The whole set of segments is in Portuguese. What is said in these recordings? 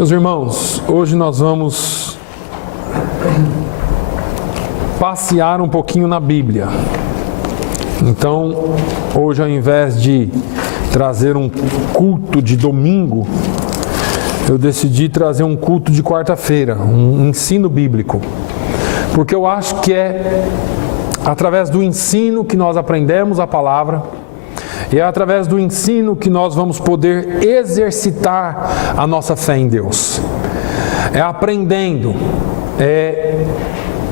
Meus irmãos, hoje nós vamos passear um pouquinho na Bíblia. Então, hoje ao invés de trazer um culto de domingo, eu decidi trazer um culto de quarta-feira, um ensino bíblico. Porque eu acho que é através do ensino que nós aprendemos a palavra, e é através do ensino que nós vamos poder exercitar a nossa fé em Deus. É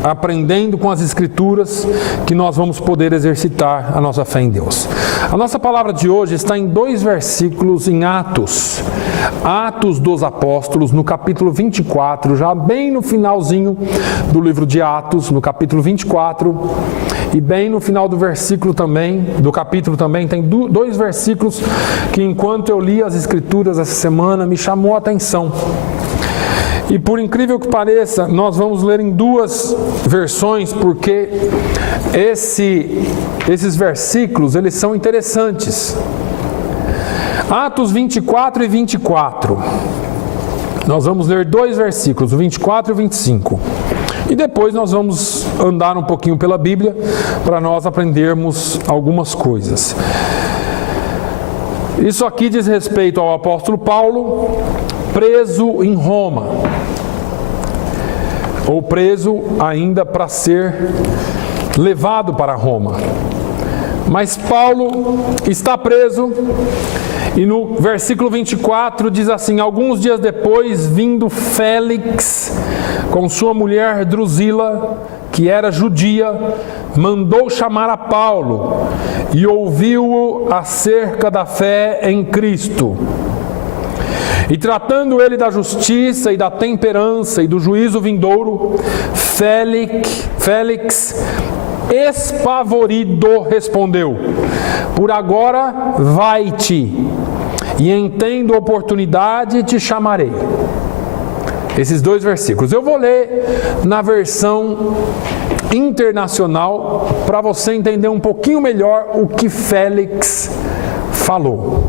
aprendendo com as Escrituras que nós vamos poder exercitar a nossa fé em Deus. A nossa palavra de hoje está em 2 versículos em Atos dos Apóstolos, no capítulo 24, já bem no finalzinho do livro de Atos, no capítulo 24, e bem no final do versículo também, do capítulo também, tem 2 versículos que enquanto eu li as Escrituras essa semana me chamou a atenção. E por incrível que pareça, nós vamos ler em 2 versões, porque esses versículos, eles são interessantes. Atos 24 e 24. Nós vamos ler 2 versículos, o 24 e o 25. E depois nós vamos andar um pouquinho pela Bíblia, para nós aprendermos algumas coisas. Isso aqui diz respeito ao apóstolo Paulo, preso em Roma, ou preso ainda para ser levado para Roma. Mas Paulo está preso, e no versículo 24 diz assim: alguns dias depois, vindo Félix com sua mulher Drusila, que era judia, mandou chamar a Paulo e ouviu-o acerca da fé em Cristo. E tratando ele da justiça e da temperança e do juízo vindouro, Félix, espavorido, respondeu: por agora vai-te, e em tendo oportunidade te chamarei. Esses 2 versículos. Eu vou ler na versão internacional para você entender um pouquinho melhor o que Félix falou.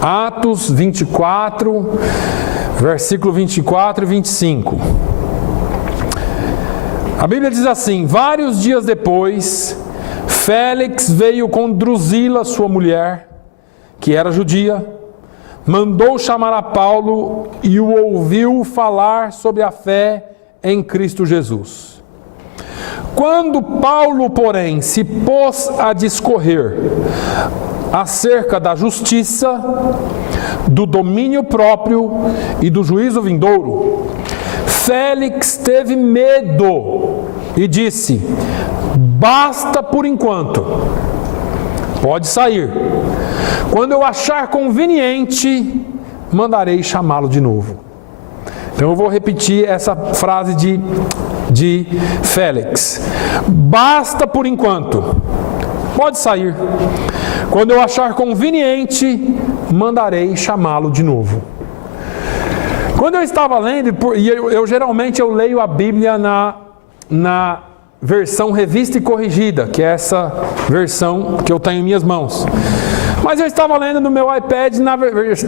Atos 24, versículo 24 e 25. A Bíblia diz assim: vários dias depois, Félix veio com Drusila, sua mulher, que era judia, mandou chamar a Paulo e o ouviu falar sobre a fé em Cristo Jesus. Quando Paulo, porém, se pôs a discorrer acerca da justiça, do domínio próprio e do juízo vindouro, Félix teve medo e disse: basta por enquanto, pode sair. Quando eu achar conveniente, mandarei chamá-lo de novo. Então eu vou repetir essa frase de Félix: basta por enquanto, pode sair. Quando eu achar conveniente, mandarei chamá-lo de novo. Quando eu estava lendo, e eu geralmente leio a Bíblia na versão revista e corrigida, que é essa versão que eu tenho em minhas mãos. Mas eu estava lendo no meu iPad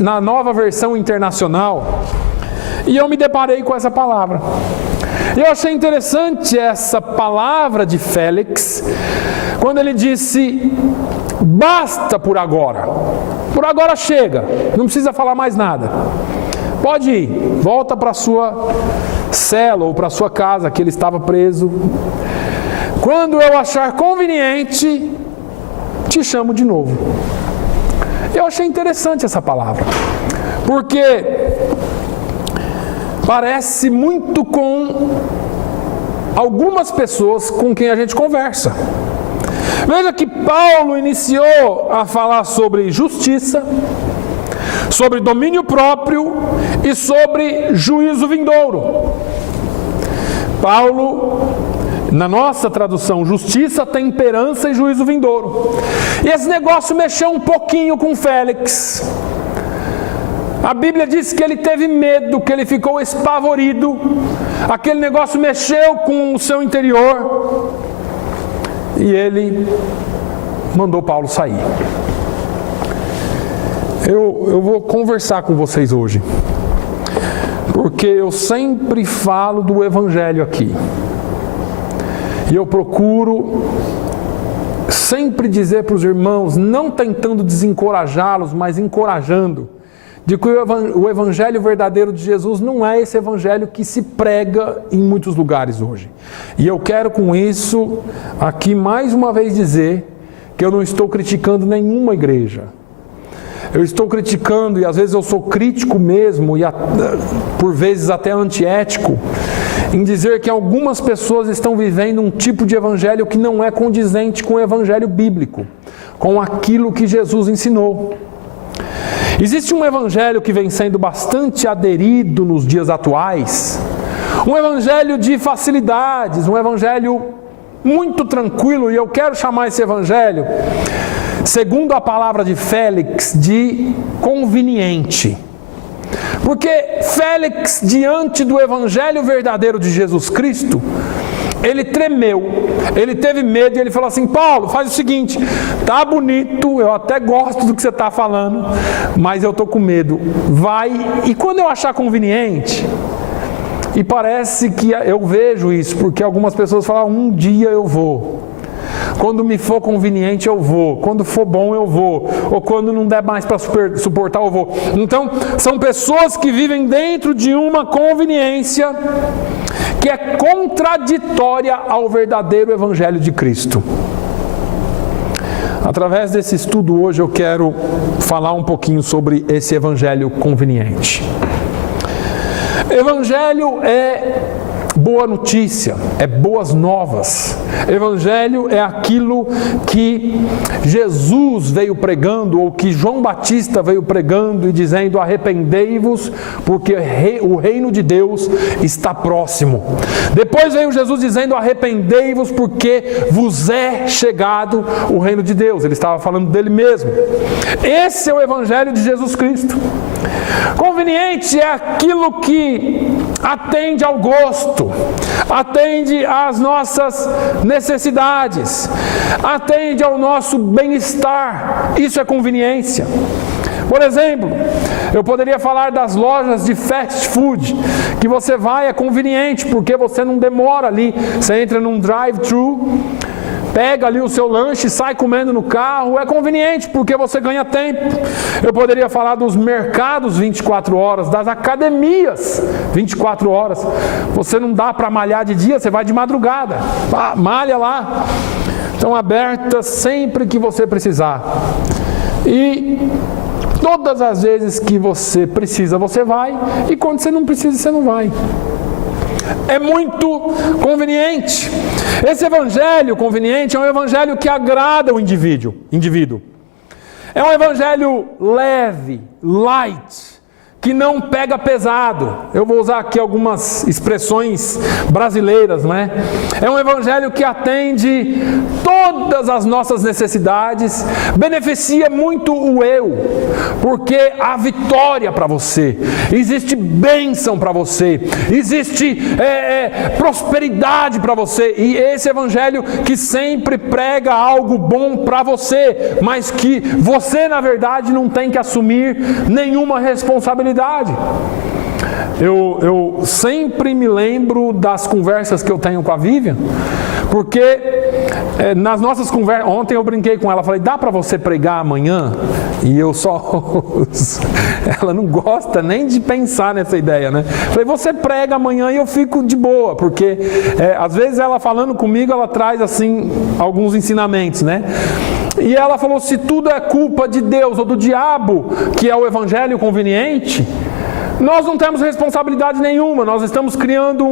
na nova versão internacional, e eu me deparei com essa palavra. Eu achei interessante essa palavra de Félix, quando ele disse: basta por agora chega, não precisa falar mais nada, pode ir, volta para a sua cela ou para a sua casa, que ele estava preso. Quando eu achar conveniente, te chamo de novo. Eu achei interessante essa palavra, porque parece muito com algumas pessoas com quem a gente conversa. Veja que Paulo iniciou a falar sobre justiça, sobre domínio próprio e sobre juízo vindouro. Paulo, na nossa tradução, justiça, temperança e juízo vindouro. E esse negócio mexeu um pouquinho com Félix. A Bíblia diz que ele teve medo, que ele ficou espavorido. Aquele negócio mexeu com o seu interior. E ele mandou Paulo sair. Eu vou conversar com vocês hoje porque eu sempre falo do Evangelho aqui. E eu procuro sempre dizer para os irmãos, não tentando desencorajá-los, mas encorajando, de que o Evangelho verdadeiro de Jesus não é esse Evangelho que se prega em muitos lugares hoje. E eu quero com isso aqui mais uma vez dizer que eu não estou criticando nenhuma igreja. Eu estou criticando, e às vezes eu sou crítico mesmo, e por vezes até antiético, em dizer que algumas pessoas estão vivendo um tipo de evangelho que não é condizente com o evangelho bíblico, com aquilo que Jesus ensinou. Existe um evangelho que vem sendo bastante aderido nos dias atuais, um evangelho de facilidades, um evangelho muito tranquilo, e eu quero chamar esse evangelho, segundo a palavra de Félix, de conveniente. Porque Félix, diante do evangelho verdadeiro de Jesus Cristo, ele tremeu, ele teve medo e ele falou assim: Paulo, faz o seguinte, tá bonito, eu até gosto do que você está falando, mas eu estou com medo, vai, e quando eu achar conveniente, e parece que eu vejo isso, porque algumas pessoas falam, um dia eu vou, quando me for conveniente eu vou, quando for bom eu vou, ou quando não der mais para suportar eu vou. Então, são pessoas que vivem dentro de uma conveniência que é contraditória ao verdadeiro Evangelho de Cristo. Através desse estudo hoje eu quero falar um pouquinho sobre esse Evangelho conveniente. Evangelho é boa notícia, é boas novas. Evangelho é aquilo que Jesus veio pregando, ou que João Batista veio pregando e dizendo: arrependei-vos, porque o reino de Deus está próximo. Depois veio Jesus dizendo: arrependei-vos, porque vos é chegado o reino de Deus. Ele estava falando dele mesmo. Esse é o Evangelho de Jesus Cristo. Conveniente é aquilo que atende ao gosto, atende às nossas necessidades, atende ao nosso bem-estar. Isso é conveniência. Por exemplo, eu poderia falar das lojas de fast food, que você vai, é conveniente, porque você não demora ali, você entra num drive-thru, pega ali o seu lanche e sai comendo no carro, é conveniente porque você ganha tempo. Eu poderia falar dos mercados 24 horas, das academias 24 horas. Você não dá para malhar de dia, você vai de madrugada, malha lá. Estão abertas sempre que você precisar. E todas as vezes que você precisa, você vai, e quando você não precisa, você não vai. É muito conveniente. Esse evangelho conveniente é um evangelho que agrada o indivíduo. É um evangelho leve, light, que não pega pesado. Eu vou usar aqui algumas expressões brasileiras, né? É um evangelho que atende todas as nossas necessidades, beneficia muito o eu, porque há vitória para você, existe bênção para você, existe prosperidade para você, e esse evangelho que sempre prega algo bom para você, mas que você na verdade não tem que assumir nenhuma responsabilidade. Eu sempre me lembro das conversas que eu tenho com a Vivian, porque nas nossas conversas, ontem eu brinquei com ela, falei: dá para você pregar amanhã? E eu só, ela não gosta nem de pensar nessa ideia, né? Falei: você prega amanhã, e eu fico de boa, porque às vezes ela falando comigo, ela traz assim alguns ensinamentos, né? E ela falou: se tudo é culpa de Deus ou do diabo, que é o evangelho conveniente, nós não temos responsabilidade nenhuma. Nós estamos criando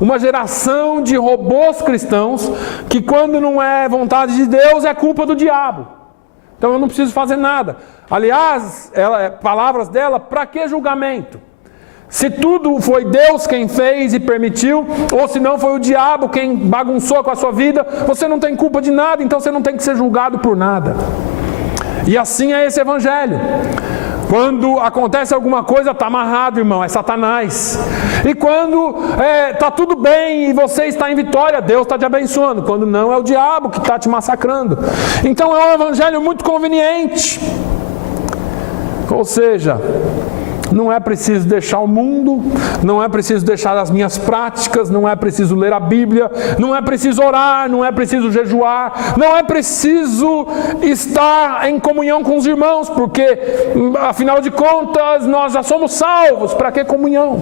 uma geração de robôs cristãos que, quando não é vontade de Deus, é culpa do diabo. Então eu não preciso fazer nada. Aliás, palavras dela: para que julgamento? Se tudo foi Deus quem fez e permitiu, ou se não foi o diabo quem bagunçou com a sua vida, você não tem culpa de nada, então você não tem que ser julgado por nada. E assim é esse evangelho. Quando acontece alguma coisa, está amarrado, irmão, é Satanás. E quando está tudo bem e você está em vitória, Deus está te abençoando. Quando não, é o diabo que está te massacrando. Então é um evangelho muito conveniente. Ou seja, Não é preciso deixar o mundo, não é preciso deixar as minhas práticas, não é preciso ler a Bíblia, não é preciso orar, não é preciso jejuar, não é preciso estar em comunhão com os irmãos, porque, afinal de contas, nós já somos salvos. Para que comunhão?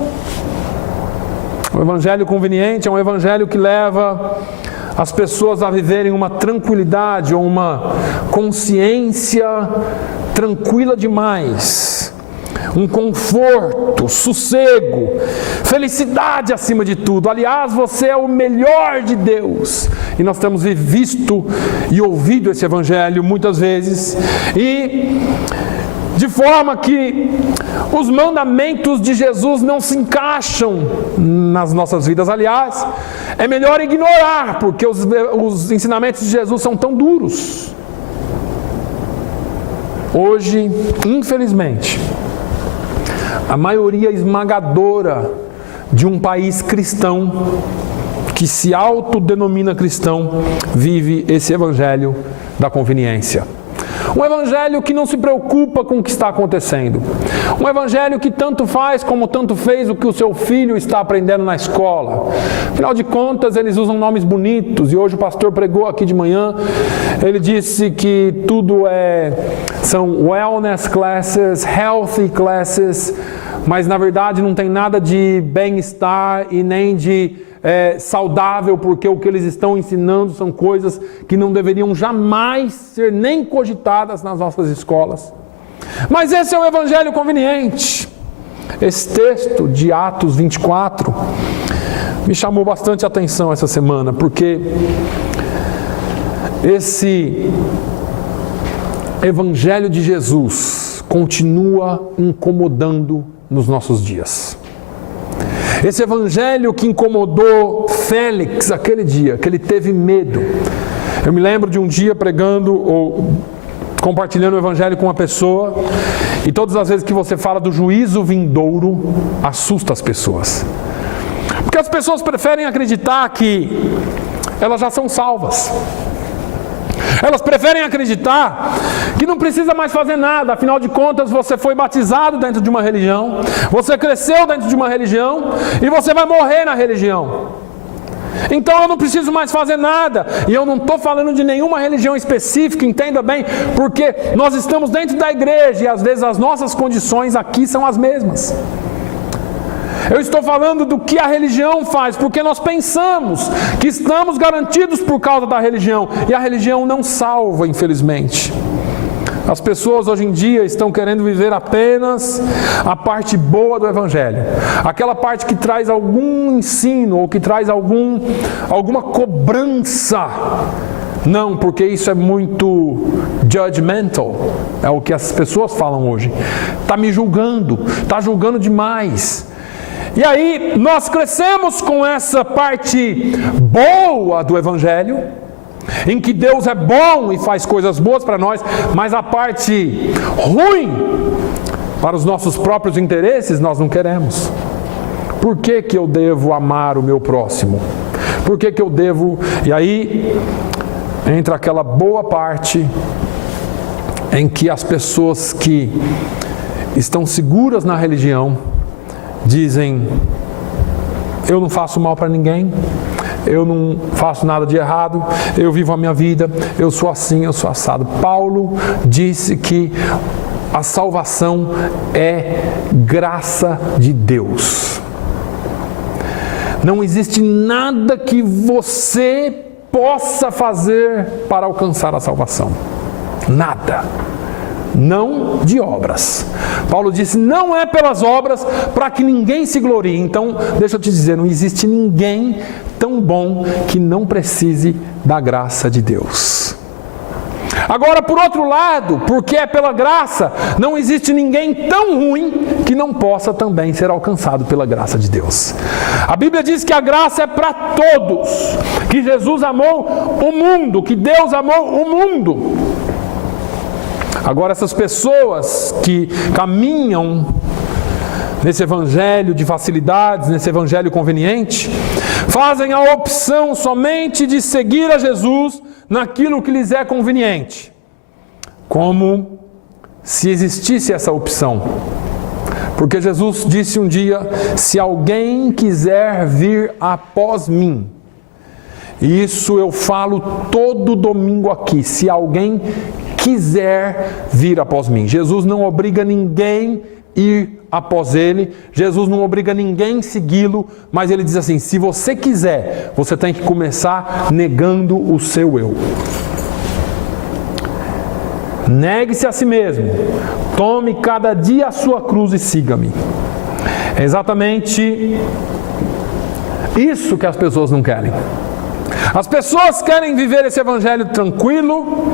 O evangelho conveniente é um evangelho que leva as pessoas a viverem uma tranquilidade ou uma consciência tranquila demais, um conforto, sossego, felicidade acima de tudo. Aliás, você é o melhor de Deus. E nós temos visto e ouvido esse evangelho muitas vezes, e de forma que os mandamentos de Jesus não se encaixam nas nossas vidas. Aliás, é melhor ignorar, porque os ensinamentos de Jesus são tão duros. Hoje, infelizmente, a maioria esmagadora de um país cristão, que se autodenomina cristão, vive esse evangelho da conveniência. Um evangelho que não se preocupa com o que está acontecendo. Um evangelho que tanto faz como tanto fez o que o seu filho está aprendendo na escola. Afinal de contas, eles usam nomes bonitos, e hoje o pastor pregou aqui de manhã, ele disse que tudo são wellness classes, healthy classes, mas na verdade não tem nada de bem-estar e nem de saudável, porque o que eles estão ensinando são coisas que não deveriam jamais ser nem cogitadas nas nossas escolas. Mas esse é o evangelho conveniente. Esse texto de Atos 24 me chamou bastante a atenção essa semana, porque esse evangelho de Jesus continua incomodando nos nossos dias. Esse evangelho que incomodou Félix aquele dia, que ele teve medo. Eu me lembro de um dia pregando ou compartilhando o evangelho com uma pessoa, e todas as vezes que você fala do juízo vindouro, assusta as pessoas. Porque as pessoas preferem acreditar que elas já são salvas. Elas preferem acreditar que não precisa mais fazer nada, afinal de contas você foi batizado dentro de uma religião, você cresceu dentro de uma religião e você vai morrer na religião. Então eu não preciso mais fazer nada. E eu não estou falando de nenhuma religião específica, entenda bem, porque nós estamos dentro da igreja e às vezes as nossas condições aqui são as mesmas. Eu estou falando do que a religião faz, porque nós pensamos que estamos garantidos por causa da religião, e a religião não salva, infelizmente. As pessoas hoje em dia estão querendo viver apenas a parte boa do evangelho, aquela parte que traz algum ensino, ou que traz alguma cobrança. Não, porque isso é muito judgmental, é o que as pessoas falam hoje. Está me julgando, está julgando demais. E aí nós crescemos com essa parte boa do evangelho, em que Deus é bom e faz coisas boas para nós, mas a parte ruim, para os nossos próprios interesses, nós não queremos. Por que que eu devo amar o meu próximo? Por que que eu devo... E aí entra aquela boa parte em que as pessoas que estão seguras na religião dizem: eu não faço mal para ninguém, eu não faço nada de errado, eu vivo a minha vida, eu sou assim, eu sou assado. Paulo disse que a salvação é graça de Deus. Não existe nada que você possa fazer para alcançar a salvação. Nada. Não de obras. Paulo disse: não é pelas obras para que ninguém se glorie. Então, deixa eu te dizer, não existe ninguém tão bom que não precise da graça de Deus. Agora, por outro lado, porque é pela graça, não existe ninguém tão ruim que não possa também ser alcançado pela graça de Deus. A Bíblia diz que a graça é para todos, que Jesus amou o mundo, que Deus amou o mundo. Agora, essas pessoas que caminham nesse evangelho de facilidades, nesse evangelho conveniente, fazem a opção somente de seguir a Jesus naquilo que lhes é conveniente. Como se existisse essa opção. Porque Jesus disse um dia: se alguém quiser vir após mim, e isso eu falo todo domingo aqui, se alguém quiser vir após mim. Jesus não obriga ninguém a ir após ele, Jesus não obriga ninguém a segui-lo, mas ele diz assim: se você quiser, você tem que começar negando o seu eu. Negue-se a si mesmo, tome cada dia a sua cruz e siga-me. É exatamente isso que as pessoas não querem. As pessoas querem viver esse evangelho tranquilo,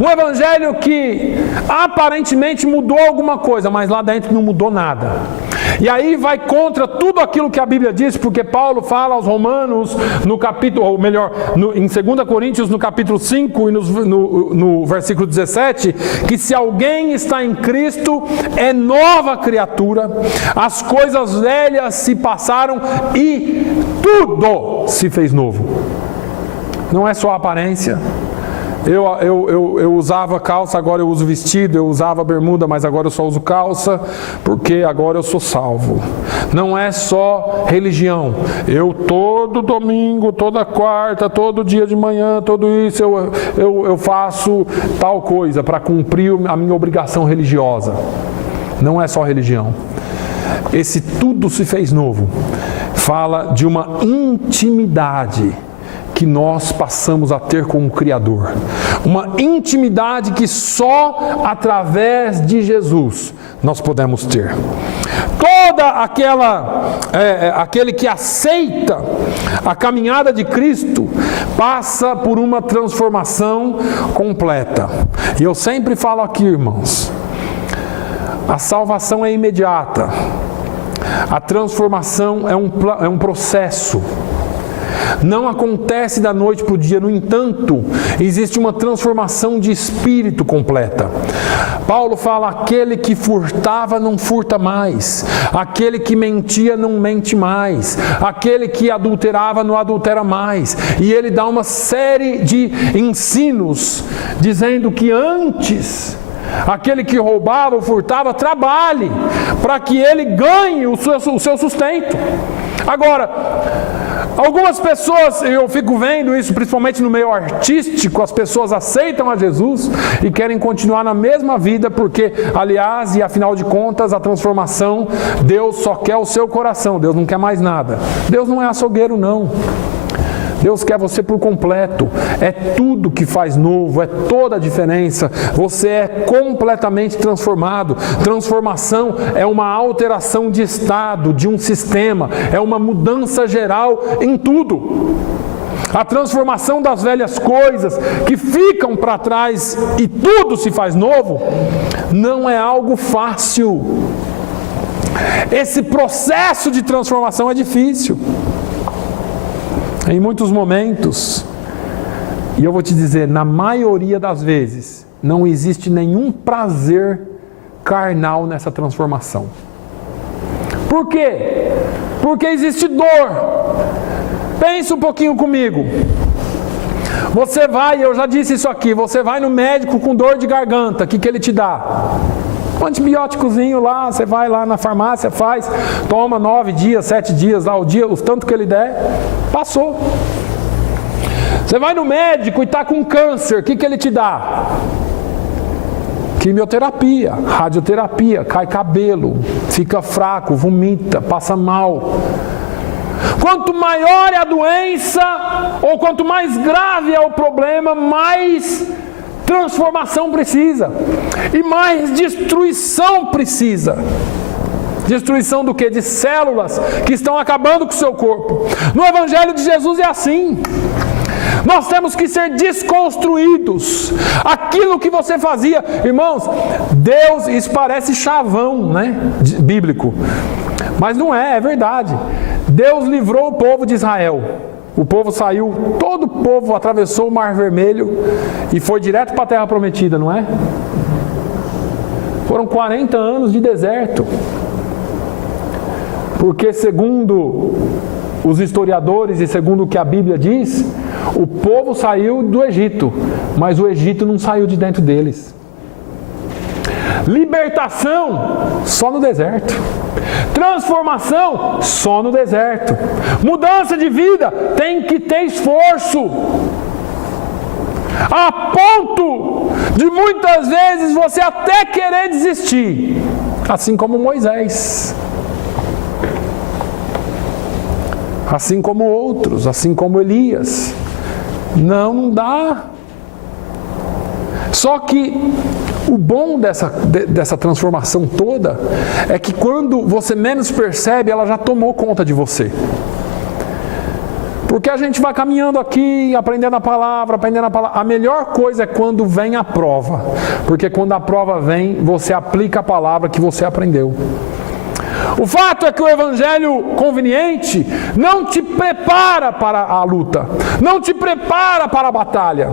um evangelho que aparentemente mudou alguma coisa, mas lá dentro não mudou nada. E aí vai contra tudo aquilo que a Bíblia diz, porque Paulo fala aos Romanos no capítulo, ou melhor, em 2 Coríntios no capítulo 5 e no versículo 17, que se alguém está em Cristo, é nova criatura, as coisas velhas se passaram e tudo se fez novo. Não é só a aparência. Eu usava calça, agora eu uso vestido, eu usava bermuda, mas agora eu só uso calça, porque agora eu sou salvo. Não é só religião. Eu todo domingo, toda quarta, todo dia de manhã, tudo isso eu faço tal coisa para cumprir a minha obrigação religiosa. Não é só religião. Esse tudo se fez novo. Fala de uma intimidade que nós passamos a ter com o Criador. Uma intimidade que só através de Jesus nós podemos ter. Aquele que aceita a caminhada de Cristo passa por uma transformação completa. E eu sempre falo aqui, irmãos, a salvação é imediata. A transformação é um processo. Não acontece da noite para o dia. No entanto, existe uma transformação de espírito completa. Paulo fala: aquele que furtava não furta mais, aquele que mentia não mente mais, aquele que adulterava não adultera mais. E ele dá uma série de ensinos dizendo que antes aquele que roubava ou furtava trabalhe para que ele ganhe o seu sustento. Agora, algumas pessoas, eu fico vendo isso principalmente no meio artístico, as pessoas aceitam a Jesus e querem continuar na mesma vida porque, aliás, e afinal de contas, a transformação, Deus só quer o seu coração, Deus não quer mais nada. Deus não é açougueiro, não. Deus quer você por completo. É tudo que faz novo, é toda a diferença. Você é completamente transformado. Transformação é uma alteração de estado, de um sistema, é uma mudança geral em tudo. A transformação das velhas coisas que ficam para trás e tudo se faz novo, não é algo fácil. Esse processo de transformação é difícil. Em muitos momentos, e eu vou te dizer, na maioria das vezes, não existe nenhum prazer carnal nessa transformação. Por quê? Porque existe dor. Pensa um pouquinho comigo. Você vai, eu já disse isso aqui, você vai no médico com dor de garganta, o que ele te dá? Um antibióticozinho lá, você vai lá na farmácia, faz, toma 9 dias, 7 dias lá o dia, o tanto que ele der, passou. Você vai no médico e está com câncer, o que ele te dá? Quimioterapia, radioterapia, cai cabelo, fica fraco, vomita, passa mal. Quanto maior é a doença, ou quanto mais grave é o problema, mais transformação precisa, e mais destruição precisa. Destruição do quê? De células que estão acabando com o seu corpo. No Evangelho de Jesus é assim. Nós temos que ser desconstruídos. Aquilo que você fazia, irmãos, Deus, isso parece chavão, né? Bíblico, mas não é, é verdade. Deus livrou o povo de Israel. O povo saiu, todo o povo atravessou o Mar Vermelho e foi direto para a Terra Prometida, não é? Foram 40 anos de deserto. Porque segundo os historiadores e segundo o que a Bíblia diz, o povo saiu do Egito, mas o Egito não saiu de dentro deles. Libertação, só no deserto. Transformação, só no deserto. Mudança de vida, tem que ter esforço. A ponto de muitas vezes você até querer desistir. Assim como Moisés. Assim como outros, assim como Elias. Não dá. Só que o bom dessa transformação toda é que quando você menos percebe, ela já tomou conta de você. Porque a gente vai caminhando aqui, aprendendo a palavra. A melhor coisa é quando vem a prova. Porque quando a prova vem, você aplica a palavra que você aprendeu. O fato é que o evangelho conveniente não te prepara para a luta, não te prepara para a batalha.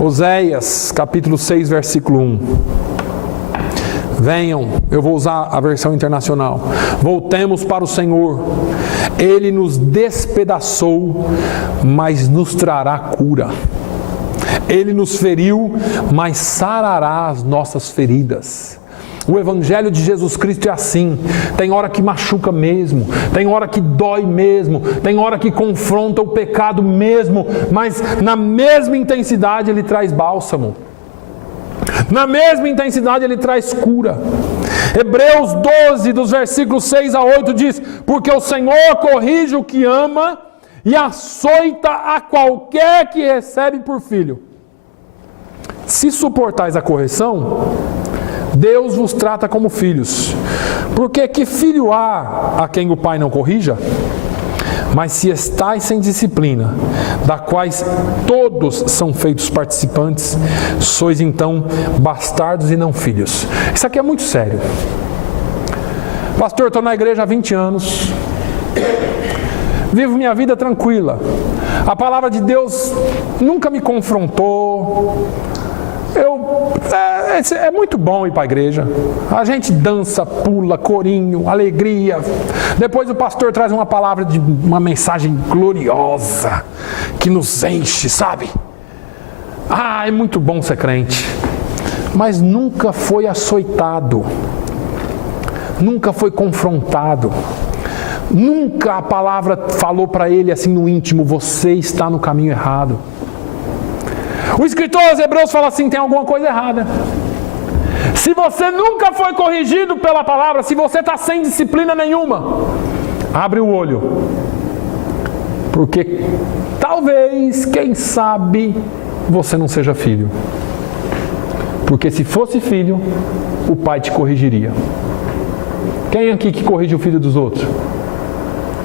Oséias, capítulo 6, versículo 1. Venham, eu vou usar a versão internacional. Voltemos para o Senhor. Ele nos despedaçou, mas nos trará cura. Ele nos feriu, mas sarará as nossas feridas. O Evangelho de Jesus Cristo é assim. Tem hora que machuca mesmo, tem hora que dói mesmo, tem hora que confronta o pecado mesmo, mas na mesma intensidade ele traz bálsamo. Na mesma intensidade ele traz cura. Hebreus 12, dos versículos 6 a 8 diz: porque o Senhor corrige o que ama e açoita a qualquer que recebe por filho. Se suportais a correção, Deus vos trata como filhos. Porque que filho há a quem o pai não corrija? Mas se estais sem disciplina, da quais todos são feitos participantes, sois então bastardos e não filhos. Isso aqui é muito sério. Pastor, estou na igreja há 20 anos. Vivo minha vida tranquila. A palavra de Deus nunca me confrontou. É muito bom ir para a igreja. A gente dança, pula, corinho, alegria. Depois o pastor traz uma palavra de uma mensagem gloriosa que nos enche, sabe? É muito bom ser crente. Mas nunca foi açoitado. Nunca foi confrontado. Nunca a palavra falou para ele assim no íntimo: você está no caminho errado. O escritor aos Hebreus fala assim: tem alguma coisa errada. Se você nunca foi corrigido pela palavra, se você está sem disciplina nenhuma, abre o olho. Porque talvez, quem sabe, você não seja filho. Porque se fosse filho, o pai te corrigiria. Quem aqui que corrige o filho dos outros?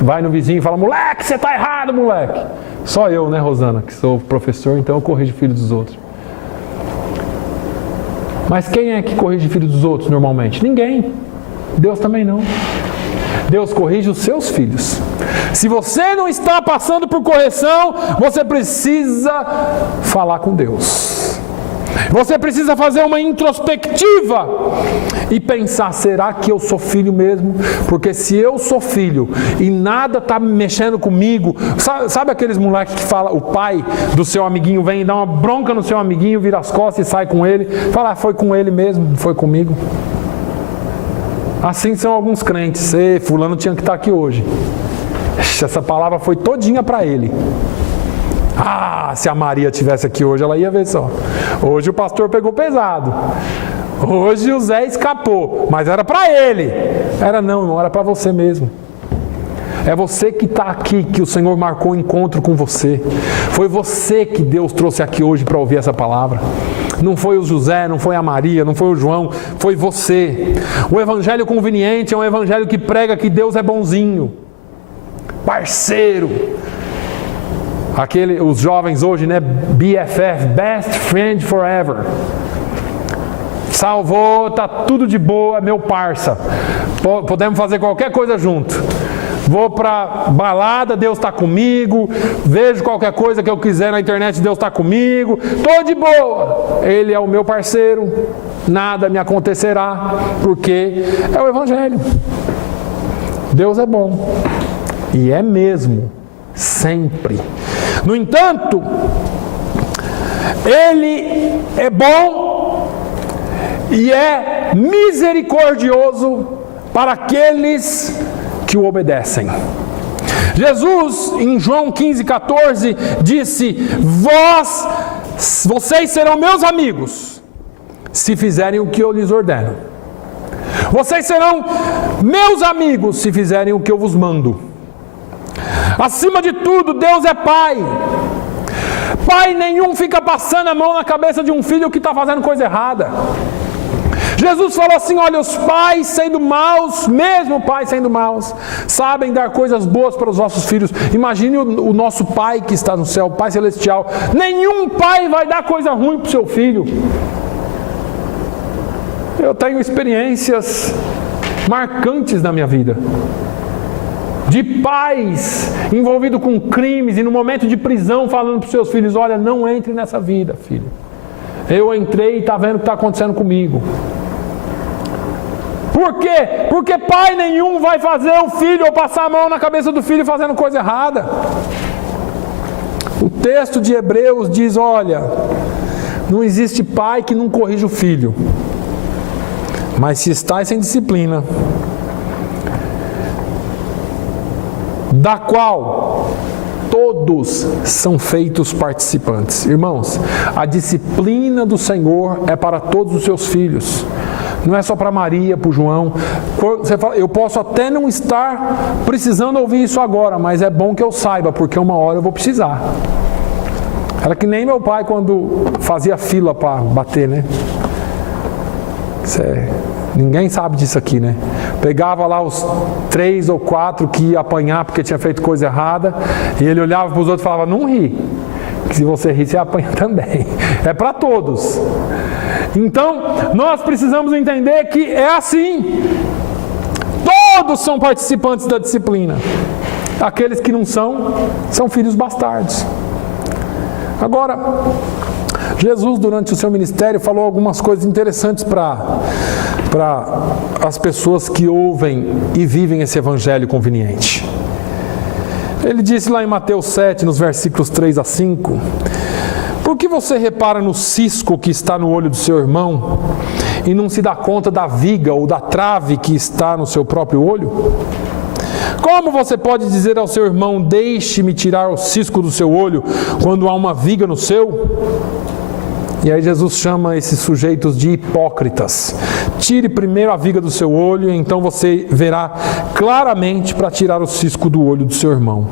Vai no vizinho e fala: moleque, você está errado, moleque. Só eu, né, Rosana, que sou professor, então eu corrijo o filho dos outros. Mas quem é que corrige o filho dos outros normalmente? Ninguém. Deus também não. Deus corrige os seus filhos. Se você não está passando por correção, você precisa falar com Deus. Você precisa fazer uma introspectiva e pensar: será que eu sou filho mesmo? Porque se eu sou filho e nada está mexendo comigo, sabe aqueles moleques que fala, o pai do seu amiguinho vem e dá uma bronca no seu amiguinho, vira as costas e sai com ele, fala: foi com ele mesmo, não foi comigo. Assim são alguns crentes. Fulano tinha que estar aqui hoje. Essa palavra foi todinha para ele. Se a Maria estivesse aqui hoje, ela ia ver só. Hoje o pastor pegou pesado. Hoje o Zé escapou. Mas era para ele. Não, irmão, era para você mesmo. É você que está aqui, que o Senhor marcou o encontro com você. Foi você que Deus trouxe aqui hoje para ouvir essa palavra. Não foi o José, não foi a Maria, não foi o João, foi você. O evangelho conveniente é um evangelho que prega que Deus é bonzinho, parceiro. Os jovens hoje, né? BFF, Best Friend Forever. Salvou, tá tudo de boa, meu parça. Podemos fazer qualquer coisa junto. Vou para balada, Deus está comigo. Vejo qualquer coisa que eu quiser na internet, Deus está comigo. Estou de boa. Ele é o meu parceiro. Nada me acontecerá, porque é o evangelho. Deus é bom. E é mesmo. Sempre. No entanto, Ele é bom e é misericordioso para aqueles que o obedecem. Jesus, em João 15,14, disse: vocês serão meus amigos, se fizerem o que eu lhes ordeno. Vocês serão meus amigos, se fizerem o que eu vos mando. Acima de tudo, Deus é Pai. Pai nenhum fica passando a mão na cabeça de um filho que está fazendo coisa errada. Jesus falou assim: olha, os pais sendo maus, mesmo pais sendo maus, sabem dar coisas boas para os vossos filhos. Imagine o nosso Pai que está no céu, o Pai Celestial. Nenhum pai vai dar coisa ruim para o seu filho. Eu tenho experiências marcantes na minha vida, de pais envolvidos com crimes e no momento de prisão falando para os seus filhos: olha, não entre nessa vida, filho. Eu entrei e está vendo o que está acontecendo comigo. Por quê? Porque pai nenhum vai fazer o filho ou passar a mão na cabeça do filho fazendo coisa errada. O texto de Hebreus diz: olha, não existe pai que não corrija o filho, mas se está sem disciplina, da qual todos são feitos participantes. Irmãos, a disciplina do Senhor é para todos os seus filhos. Não é só para Maria, para o João. Você fala: eu posso até não estar precisando ouvir isso agora, mas é bom que eu saiba, porque uma hora eu vou precisar. Era que nem meu pai quando fazia fila para bater, né? Ninguém sabe disso aqui, né? Pegava lá os 3 ou 4 que ia apanhar porque tinha feito coisa errada, e ele olhava para os outros e falava: não ri, que se você rir, você apanha também. É para todos. Então, nós precisamos entender que é assim. Todos são participantes da disciplina. Aqueles que não são, são filhos bastardos. Agora, Jesus, durante o seu ministério, falou algumas coisas interessantes para as pessoas que ouvem e vivem esse evangelho conveniente. Ele disse lá em Mateus 7, nos versículos 3 a 5: por que você repara no cisco que está no olho do seu irmão e não se dá conta da viga ou da trave que está no seu próprio olho? Como você pode dizer ao seu irmão: deixe-me tirar o cisco do seu olho, quando há uma viga no seu? E aí Jesus chama esses sujeitos de hipócritas. Tire primeiro a viga do seu olho, e então você verá claramente para tirar o cisco do olho do seu irmão.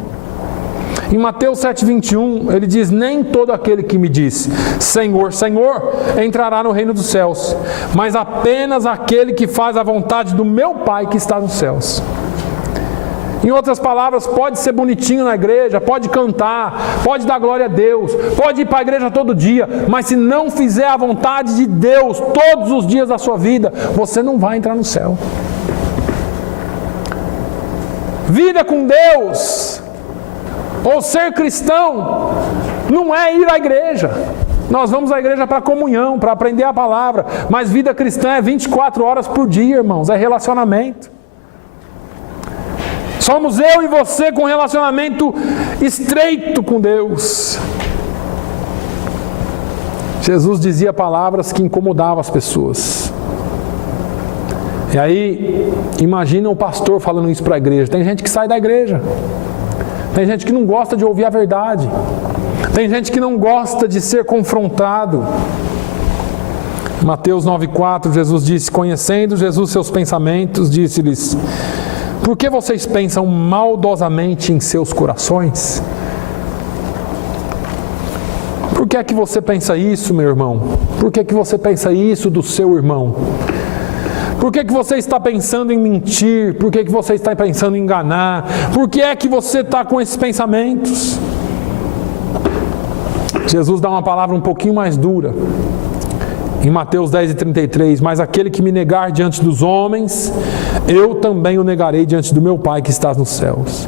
Em Mateus 7,21, ele diz: nem todo aquele que me diz Senhor, Senhor, entrará no reino dos céus, mas apenas aquele que faz a vontade do meu Pai que está nos céus. Em outras palavras, pode ser bonitinho na igreja, pode cantar, pode dar glória a Deus, pode ir para a igreja todo dia, mas se não fizer a vontade de Deus todos os dias da sua vida, você não vai entrar no céu. Vida com Deus, ou ser cristão, não é ir à igreja. Nós vamos à igreja para comunhão, para aprender a palavra, mas vida cristã é 24 horas por dia, irmãos, é relacionamento. Somos eu e você com relacionamento estreito com Deus. Jesus dizia palavras que incomodavam as pessoas. E aí, imagina o pastor falando isso para a igreja. Tem gente que sai da igreja. Tem gente que não gosta de ouvir a verdade. Tem gente que não gosta de ser confrontado. Mateus 9,4, Jesus disse: conhecendo Jesus seus pensamentos, disse-lhes: por que vocês pensam maldosamente em seus corações? Por que é que você pensa isso, meu irmão? Por que é que você pensa isso do seu irmão? Por que é que você está pensando em mentir? Por que é que você está pensando em enganar? Por que é que você está com esses pensamentos? Jesus dá uma palavra um pouquinho mais dura. Em Mateus 10:33, mas aquele que me negar diante dos homens, eu também o negarei diante do meu Pai que está nos céus.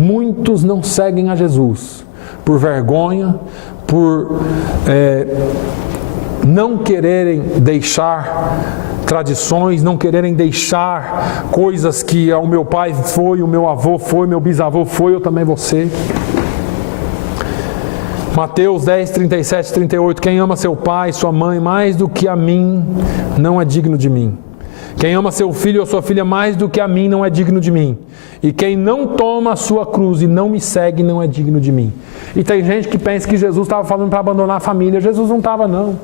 Muitos não seguem a Jesus por vergonha, por não quererem deixar tradições, não quererem deixar coisas que o meu pai foi, o meu avô foi, meu bisavô foi, eu também vou ser. Mateus 10, 37 e 38. Quem ama seu pai, sua mãe, mais do que a mim, não é digno de mim. Quem ama seu filho ou sua filha mais do que a mim, não é digno de mim. E quem não toma a sua cruz e não me segue, não é digno de mim. E tem gente que pensa que Jesus estava falando para abandonar a família. Jesus não estava, não.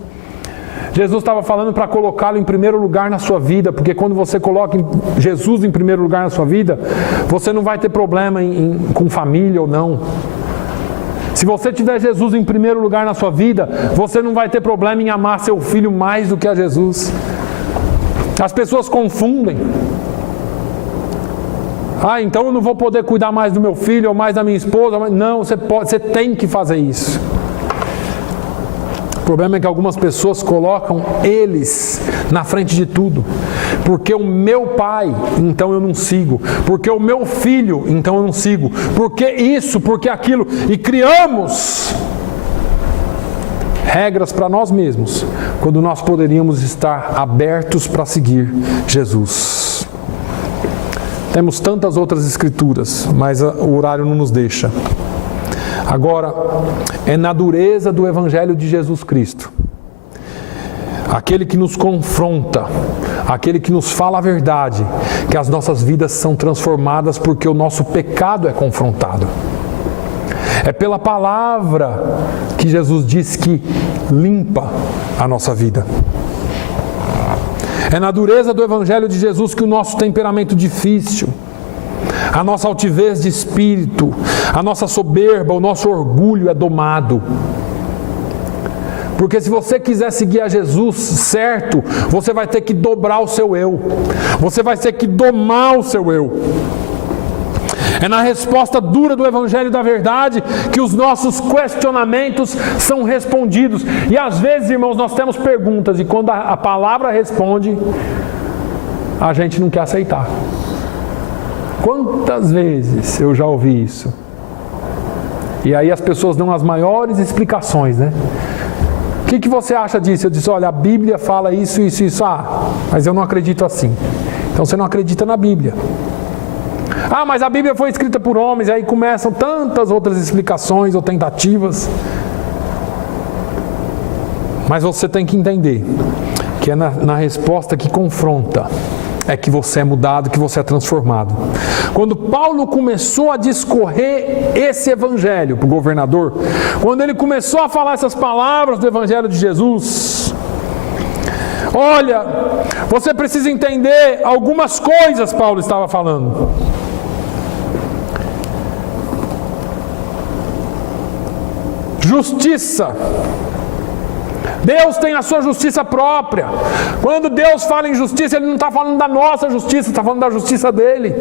Jesus estava falando para colocá-lo em primeiro lugar na sua vida, porque quando você coloca Jesus em primeiro lugar na sua vida, você não vai ter problema com família ou não. Se você tiver Jesus em primeiro lugar na sua vida, você não vai ter problema em amar seu filho mais do que a Jesus. As pessoas confundem. Então eu não vou poder cuidar mais do meu filho ou mais da minha esposa. Não, você tem que fazer isso. O problema é que algumas pessoas colocam eles na frente de tudo. Porque o meu pai, então eu não sigo. Porque o meu filho, então eu não sigo. Porque isso, porque aquilo. E criamos regras para nós mesmos, quando nós poderíamos estar abertos para seguir Jesus. Temos tantas outras escrituras, mas o horário não nos deixa. Agora, é na dureza do Evangelho de Jesus Cristo, aquele que nos confronta, aquele que nos fala a verdade, que as nossas vidas são transformadas porque o nosso pecado é confrontado. É pela palavra que Jesus diz que limpa a nossa vida. É na dureza do Evangelho de Jesus que o nosso temperamento difícil, a nossa altivez de espírito, a nossa soberba, o nosso orgulho é domado. Porque se você quiser seguir a Jesus certo, você vai ter que dobrar o seu eu. Você vai ter que domar o seu eu. É na resposta dura do Evangelho da Verdade que os nossos questionamentos são respondidos. E às vezes, irmãos, nós temos perguntas e quando a palavra responde, a gente não quer aceitar. Quantas vezes eu já ouvi isso? E aí as pessoas dão as maiores explicações, né? O que você acha disso? Eu disse, olha, a Bíblia fala isso, isso, isso. Mas eu não acredito assim. Então você não acredita na Bíblia. Mas a Bíblia foi escrita por homens, e aí começam tantas outras explicações ou tentativas. Mas você tem que entender que é na resposta que confronta, é que você é mudado, que você é transformado. Quando Paulo começou a discorrer esse evangelho para o governador, quando ele começou a falar essas palavras do evangelho de Jesus, olha, você precisa entender algumas coisas, Paulo estava falando. Justiça. Deus tem a sua justiça própria. Quando Deus fala em justiça, Ele não está falando da nossa justiça, está falando da justiça dEle.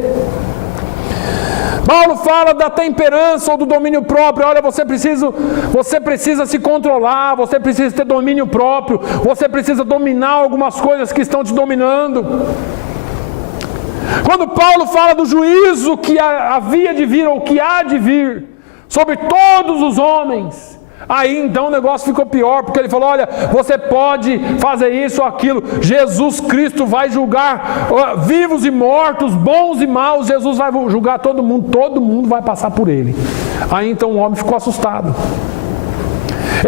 Paulo fala da temperança ou do domínio próprio. Olha, você precisa se controlar, você precisa ter domínio próprio, você precisa dominar algumas coisas que estão te dominando. Quando Paulo fala do juízo que havia de vir ou que há de vir sobre todos os homens, aí então o negócio ficou pior, porque ele falou, olha, você pode fazer isso ou aquilo, Jesus Cristo vai julgar vivos e mortos, bons e maus, Jesus vai julgar todo mundo vai passar por ele. Aí então o homem ficou assustado.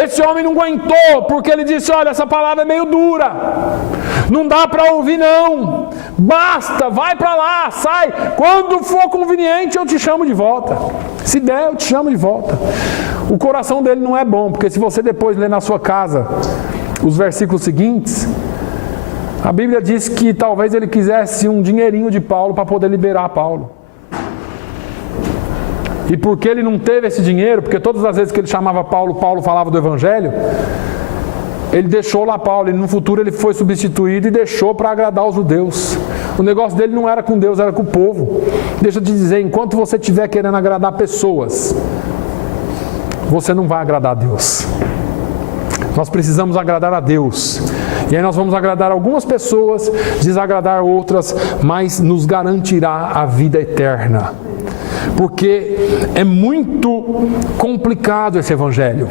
Esse homem não aguentou, porque ele disse, olha, essa palavra é meio dura, não dá para ouvir não, basta, vai para lá, sai, quando for conveniente eu te chamo de volta, se der eu te chamo de volta. O coração dele não é bom, porque se você depois ler na sua casa os versículos seguintes, a Bíblia diz que talvez ele quisesse um dinheirinho de Paulo para poder liberar Paulo. E porque ele não teve esse dinheiro, porque todas as vezes que ele chamava Paulo, Paulo falava do Evangelho, ele deixou lá Paulo, e no futuro ele foi substituído e deixou para agradar os judeus. O negócio dele não era com Deus, era com o povo. Deixa eu te dizer, enquanto você estiver querendo agradar pessoas, você não vai agradar a Deus. Nós precisamos agradar a Deus. E aí nós vamos agradar algumas pessoas, desagradar outras, mas nos garantirá a vida eterna. Porque é muito complicado esse evangelho.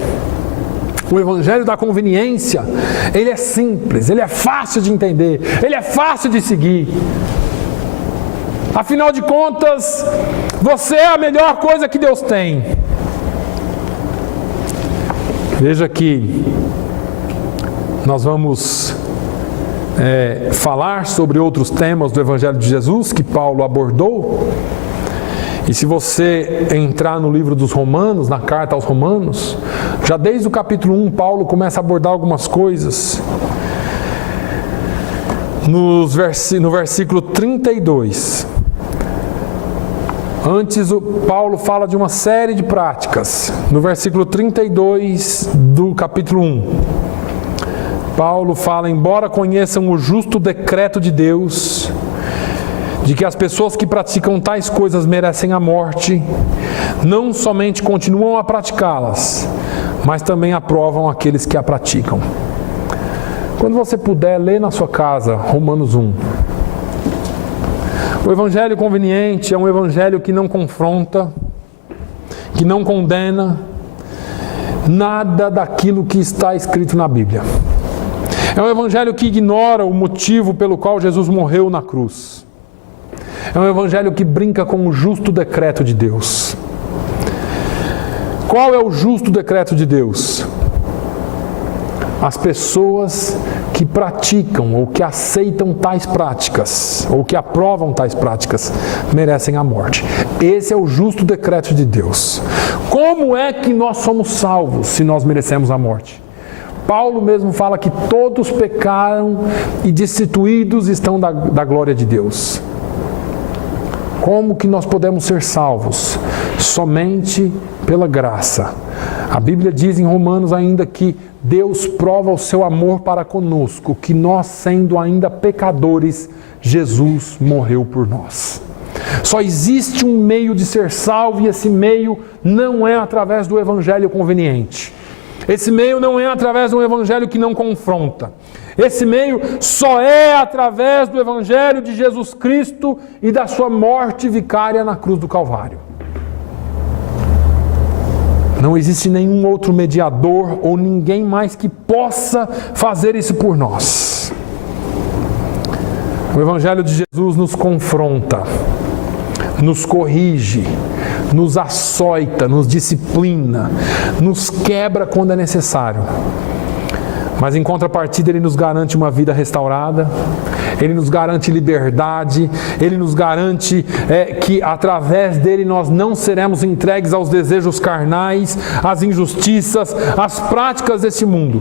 O evangelho da conveniência, ele é simples, ele é fácil de entender, ele é fácil de seguir. Afinal de contas, você é a melhor coisa que Deus tem. Veja que nós vamos falar sobre outros temas do Evangelho de Jesus que Paulo abordou. E se você entrar no livro dos Romanos, na carta aos Romanos, já desde o capítulo 1, Paulo começa a abordar algumas coisas. No versículo 32, antes Paulo fala de uma série de práticas. No versículo 32 do capítulo 1, Paulo fala: embora conheçam o justo decreto de Deus, de que as pessoas que praticam tais coisas merecem a morte, não somente continuam a praticá-las, mas também aprovam aqueles que a praticam. Quando você puder, lê na sua casa Romanos 1. O evangelho conveniente é um evangelho que não confronta, que não condena nada daquilo que está escrito na Bíblia. É um evangelho que ignora o motivo pelo qual Jesus morreu na cruz. É um evangelho que brinca com o justo decreto de Deus. Qual é o justo decreto de Deus? As pessoas que praticam ou que aceitam tais práticas, ou que aprovam tais práticas, merecem a morte. Esse é o justo decreto de Deus. Como é que nós somos salvos se nós merecemos a morte? Paulo mesmo fala que todos pecaram e destituídos estão da glória de Deus. Como que nós podemos ser salvos? Somente pela graça. A Bíblia diz em Romanos ainda que Deus prova o seu amor para conosco, que nós, sendo ainda pecadores, Jesus morreu por nós. Só existe um meio de ser salvo e esse meio não é através do evangelho conveniente. Esse meio não é através de um evangelho que não confronta. Esse meio só é através do evangelho de Jesus Cristo e da sua morte vicária na cruz do Calvário. Não existe nenhum outro mediador ou ninguém mais que possa fazer isso por nós. O evangelho de Jesus nos confronta, nos corrige, nos açoita, nos disciplina, nos quebra quando é necessário. Mas em contrapartida Ele nos garante uma vida restaurada, Ele nos garante liberdade, Ele nos garante que através dEle nós não seremos entregues aos desejos carnais, às injustiças, às práticas deste mundo,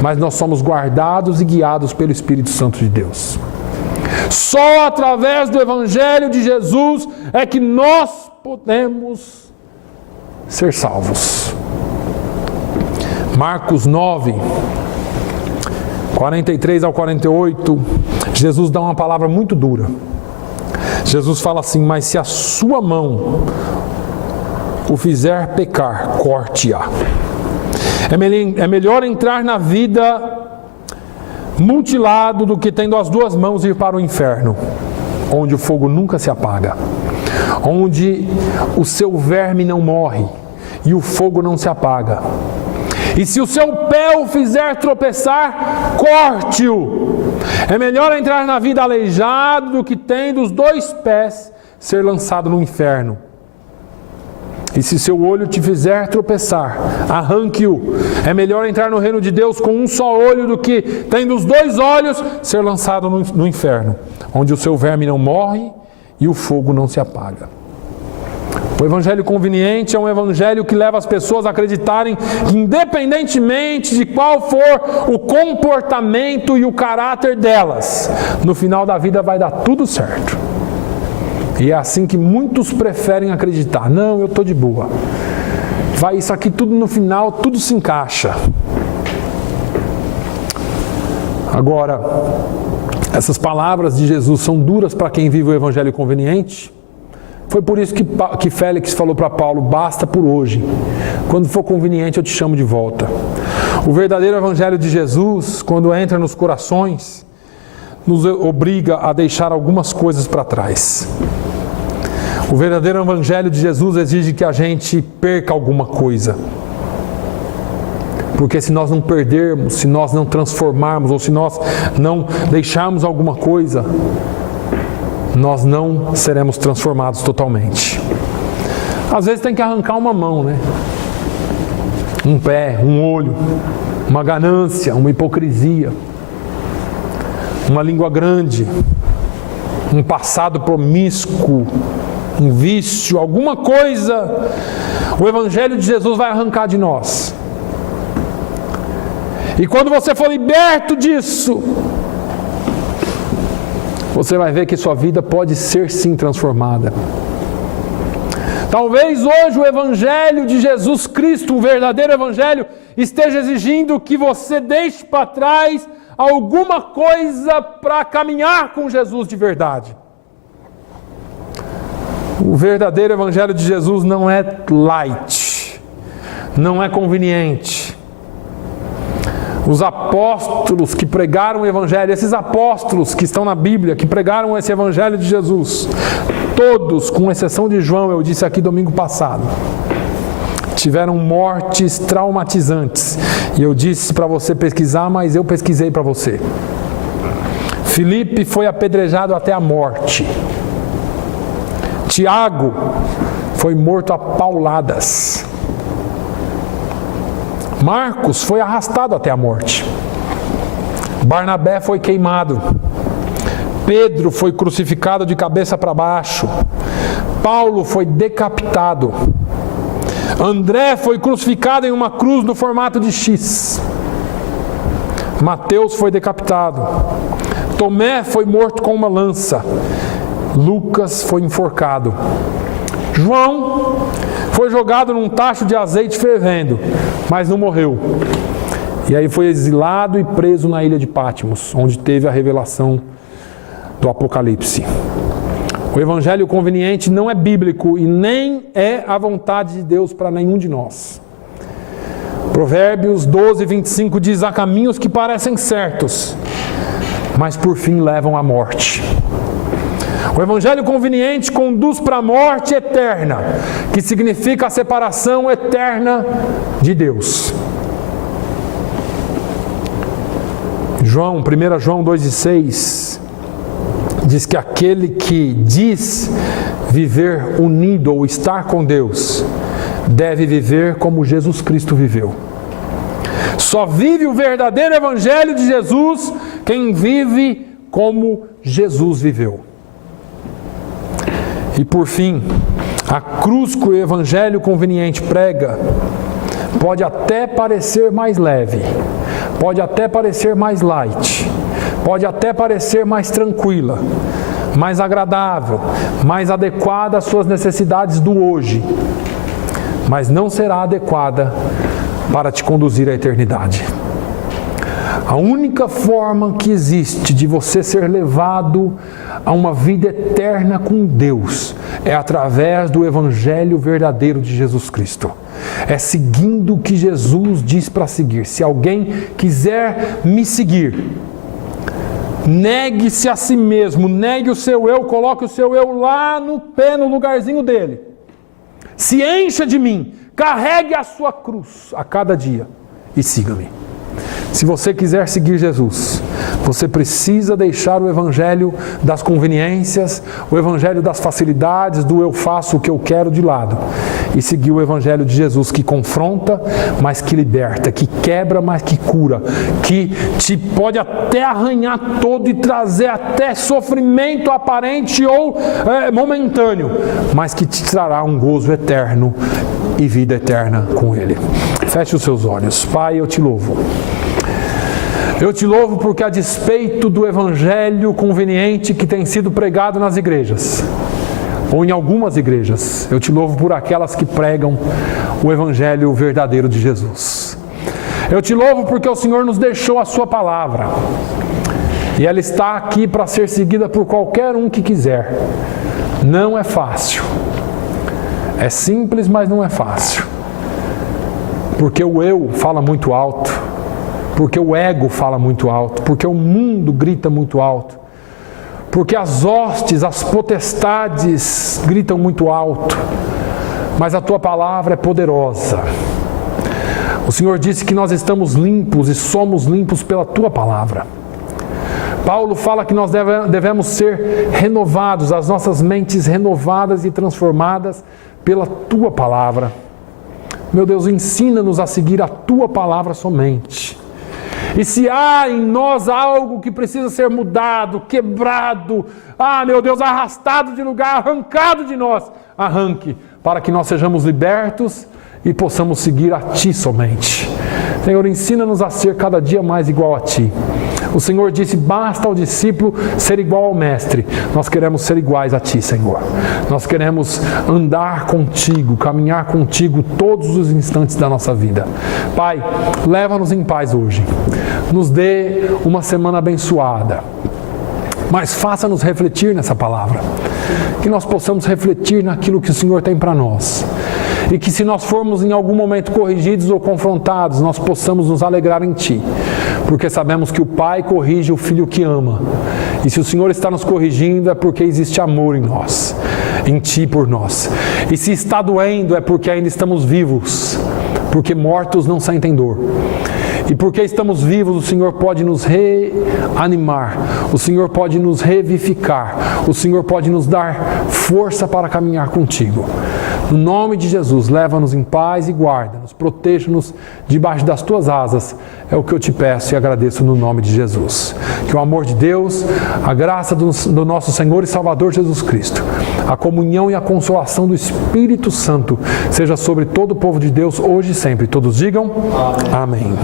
mas nós somos guardados e guiados pelo Espírito Santo de Deus. Só através do Evangelho de Jesus é que nós podemos ser salvos. Marcos 9, 43 ao 48, Jesus dá uma palavra muito dura. Jesus fala assim: mas se a sua mão o fizer pecar, corte-a. É melhor entrar na vida mutilado do que tendo as duas mãos ir para o inferno, onde o fogo nunca se apaga, onde o seu verme não morre e o fogo não se apaga. E se o seu pé o fizer tropeçar, corte-o. É melhor entrar na vida aleijado do que tendo os dois pés ser lançado no inferno. E se seu olho te fizer tropeçar, arranque-o. É melhor entrar no reino de Deus com um só olho do que, tendo os dois olhos, ser lançado no inferno, onde o seu verme não morre e o fogo não se apaga. O evangelho conveniente é um evangelho que leva as pessoas a acreditarem que, independentemente de qual for o comportamento e o caráter delas, no final da vida vai dar tudo certo. E é assim que muitos preferem acreditar. Não, eu estou de boa. Vai isso aqui tudo no final, tudo se encaixa. Agora, essas palavras de Jesus são duras para quem vive o evangelho conveniente. Foi por isso que Félix falou para Paulo: basta por hoje. Quando for conveniente eu te chamo de volta. O verdadeiro evangelho de Jesus, quando entra nos corações, nos obriga a deixar algumas coisas para trás. O verdadeiro evangelho de Jesus exige que a gente perca alguma coisa. Porque se nós não perdermos, se nós não transformarmos, ou se nós não deixarmos alguma coisa, nós não seremos transformados totalmente. Às vezes tem que arrancar uma mão, né? um pé, um olho, uma ganância, uma hipocrisia, uma língua grande, um passado promíscuo, um vício, alguma coisa, o Evangelho de Jesus vai arrancar de nós. E quando você for liberto disso, você vai ver que sua vida pode ser sim transformada. Talvez hoje o Evangelho de Jesus Cristo, o verdadeiro Evangelho, esteja exigindo que você deixe para trás alguma coisa para caminhar com Jesus de verdade. O verdadeiro Evangelho de Jesus não é light, não é conveniente. Os apóstolos que pregaram o Evangelho, esses apóstolos que estão na Bíblia, que pregaram esse Evangelho de Jesus, todos, com exceção de João, eu disse aqui domingo passado, tiveram mortes traumatizantes. E eu disse para você pesquisar, mas eu pesquisei para você. Filipe foi apedrejado até a morte. Tiago foi morto a pauladas. Marcos foi arrastado até a morte. Barnabé foi queimado. Pedro foi crucificado de cabeça para baixo. Paulo foi decapitado. André foi crucificado em uma cruz no formato de X. Mateus foi decapitado. Tomé foi morto com uma lança. Lucas foi enforcado. João foi jogado num tacho de azeite fervendo, mas não morreu. E aí foi exilado e preso na ilha de Patmos, onde teve a revelação do Apocalipse. O Evangelho conveniente não é bíblico e nem é a vontade de Deus para nenhum de nós. Provérbios 12, 25 diz: há caminhos que parecem certos, mas por fim levam à morte. O Evangelho conveniente conduz para a morte eterna, que significa a separação eterna de Deus. 1 João 2,6 diz que aquele que diz viver unido ou estar com Deus, deve viver como Jesus Cristo viveu. Só vive o verdadeiro Evangelho de Jesus quem vive como Jesus viveu. E por fim, a cruz que o Evangelho conveniente prega pode até parecer mais leve, pode até parecer mais light, pode até parecer mais tranquila, mais agradável, mais adequada às suas necessidades do hoje, mas não será adequada para te conduzir à eternidade. A única forma que existe de você ser levado a uma vida eterna com Deus é através do Evangelho verdadeiro de Jesus Cristo. É seguindo o que Jesus diz para seguir. Se alguém quiser me seguir, negue-se a si mesmo, negue o seu eu, coloque o seu eu lá no pé, no lugarzinho dele. Se encha de mim, carregue a sua cruz a cada dia e siga-me. Se você quiser seguir Jesus, você precisa deixar o Evangelho das conveniências, o Evangelho das facilidades, do eu faço o que eu quero de lado, e seguir o Evangelho de Jesus que confronta, mas que liberta, que quebra, mas que cura, que te pode até arranhar todo e trazer até sofrimento aparente ou momentâneo, mas que te trará um gozo eterno e vida eterna com Ele. Feche os seus olhos. Pai, eu te louvo. Eu te louvo porque, a despeito do Evangelho conveniente que tem sido pregado nas igrejas, ou em algumas igrejas, eu te louvo por aquelas que pregam o Evangelho verdadeiro de Jesus. Eu te louvo porque o Senhor nos deixou a sua palavra, e ela está aqui para ser seguida por qualquer um que quiser. Não é fácil. É simples, mas não é fácil. Porque o eu fala muito alto, porque o ego fala muito alto, porque o mundo grita muito alto, porque as hostes, as potestades gritam muito alto, mas a tua palavra é poderosa. O Senhor disse que nós estamos limpos e somos limpos pela tua palavra. Paulo fala que nós devemos ser renovados, as nossas mentes renovadas e transformadas pela tua palavra. Meu Deus, ensina-nos a seguir a Tua palavra somente. E se há em nós algo que precisa ser mudado, quebrado, meu Deus, arrastado de lugar, arrancado de nós, arranque, para que nós sejamos libertos e possamos seguir a Ti somente. Senhor, ensina-nos a ser cada dia mais igual a Ti. O Senhor disse, basta ao discípulo ser igual ao Mestre. Nós queremos ser iguais a Ti, Senhor. Nós queremos andar contigo, caminhar contigo todos os instantes da nossa vida. Pai, leva-nos em paz hoje. Nos dê uma semana abençoada. Mas faça-nos refletir nessa palavra. Que nós possamos refletir naquilo que o Senhor tem para nós. E que se nós formos em algum momento corrigidos ou confrontados, nós possamos nos alegrar em Ti. Porque sabemos que o Pai corrige o Filho que ama. E se o Senhor está nos corrigindo é porque existe amor em nós, em Ti por nós. E se está doendo é porque ainda estamos vivos, porque mortos não sentem dor. E porque estamos vivos, o Senhor pode nos reanimar, o Senhor pode nos revivificar, o Senhor pode nos dar força para caminhar contigo. No nome de Jesus, leva-nos em paz e guarda-nos, proteja-nos debaixo das Tuas asas. É o que eu te peço e agradeço no nome de Jesus. Que o amor de Deus, a graça do nosso Senhor e Salvador Jesus Cristo, a comunhão e a consolação do Espírito Santo seja sobre todo o povo de Deus, hoje e sempre. Todos digam amém.